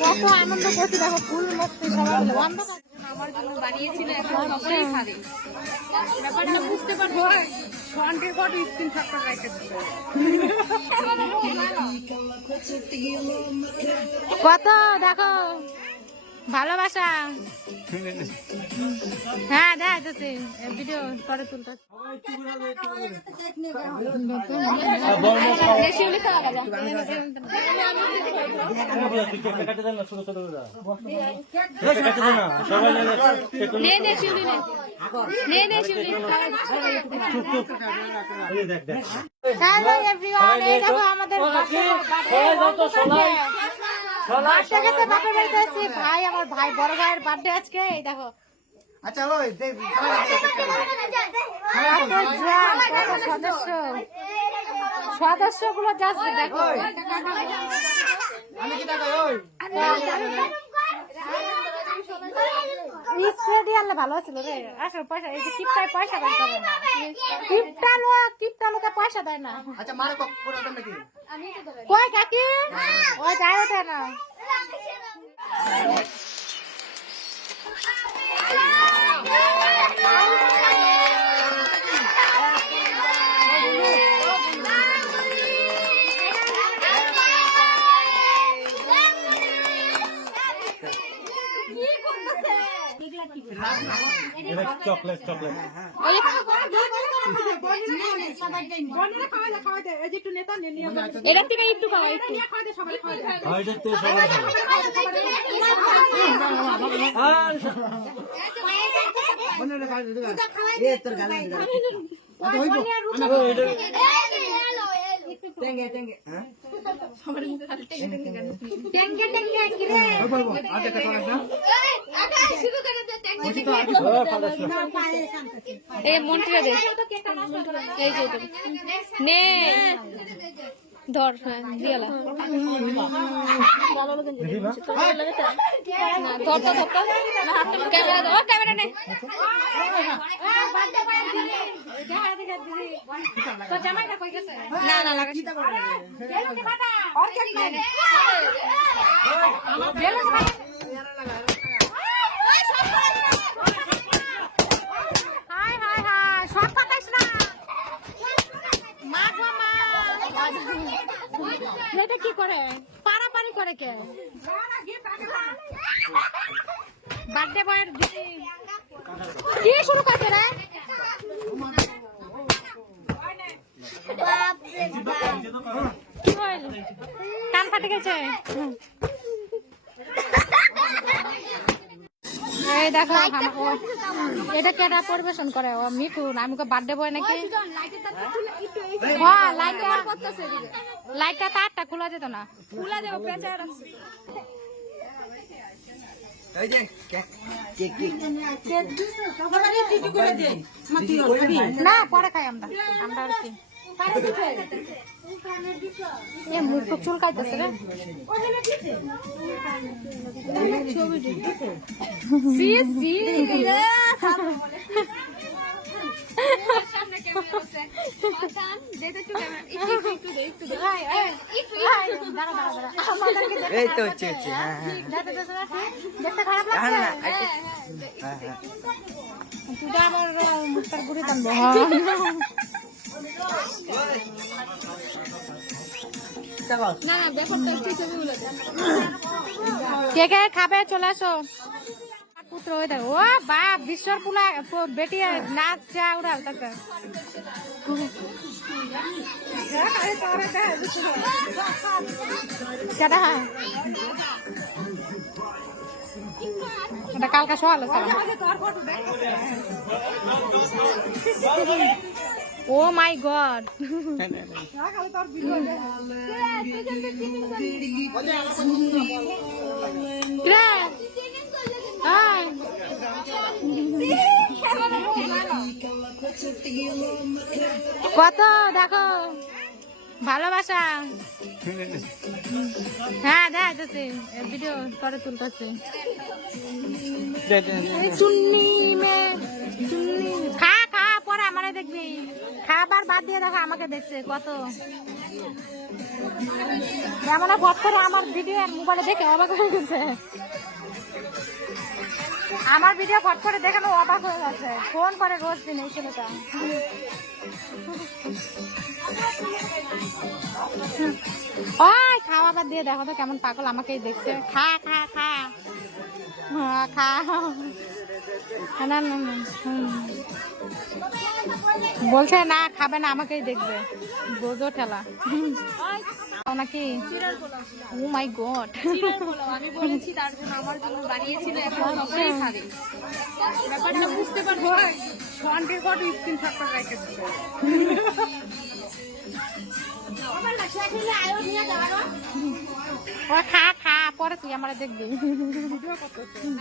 কত আনন্দ করছি দেখো, ফুল মস্তি সবাই মিলে। অন্ধকার আমার জন্য বানিয়েছিল, এখন সবাই খাবে। ব্যাপারটা বুঝতে পারবো। ঘন্টের পর স্ক্রিনশট করে রেখে দিচ্ছে। কত দেখো ভালোবাসা। হ্যাঁ দেখাইতেছি, ভিডিও পরে তুলতে। আমাদের ভাই, আমার ভাই বড় ভাইয়ের বার্থডে আজকে। এই দেখো আচ্ছা সদস্য গুলো যাচ্ছে দেখো। ভালো ছিল রে, আসলে পয়সা এই যে কিপটায় পয়সা দেয় না, কিপটা লোকে পয়সা দেয় না। আচ্ছা মারো নাকি কই কাকি ওই যায় ওঠে না। চকলেট এটা থেকে একটু খাওয়া, একটু এই মন্ত্রী দে, এই যে নে ধর, হ্যাঁ দিয়ালা ধর তো ক্যামেরা ধর, ক্যামেরা নে। না না লাগা এটা কি করে পারাপারি করে কে বার্থডে বয়ের কি শুরু করছে রে? কি হইল, কান ফাটে গেছে। এই দেখো এটা কেটা পরিবেশন করে, ও মিঠুন। আমি বার্থডে বয় নাকি? হ্যাঁ লাইটটা তারটা খোলা যেত না, খোলা যাবো পেঁচার। না পরে খাই আমরা, আমরা আর কি মুখ তো চুলকাইতেছে রে। এই তো হচ্ছে দেখতে খারাপ লাগছে, তুই তো আমার মুখটার ঘুরে টানবো। কে কে খাবে চলে আসো। পুত্র হয়ে দেখো, ও বাপ বিশ্বর পুলা বেটি নাচ চা উড়াল তাকে। এটা কালকা সকাল ও মাই গড। কত দেখো ভালোবাসা। হ্যাঁ দেখাইতেছি, ভিডিও করে তুলতেছি। চুন্নি মে চুন্নি খা খা, পরে আমারে দেখবি। খাবার বাদ দিয়ে দেখো আমাকে দেখছে কত। যেমন ফট করে আমার ভিডিও আর মোবাইলে দেখে অবাক হয়ে গেছে। আমার ভিডিও ফট করে দেখানো অবাক হয়ে গেছে। ফোন করে রোজ দিন এই ছেলেটা। ওই খাওয়া বাদ দিয়ে দেখো তো কেমন পাগল, আমাকেই দেখছে। খা খা খা খা। না না না, বলছে না খাবে না, আমাকেই দেখবে। বোঝো ঠেলা নাকি? ও মাই গড, আমি বলেছি তার জন্য আমার জন্য বানিয়েছিল, এখন সবাই খাবে। ব্যাপারটা বুঝতে পারছো? ফন্টের কত স্ক্রিনশট করে রেখে দিচ্ছে। ও খা খা, পরে তুই আমার দেখবি। ভিডিও করতেছিস।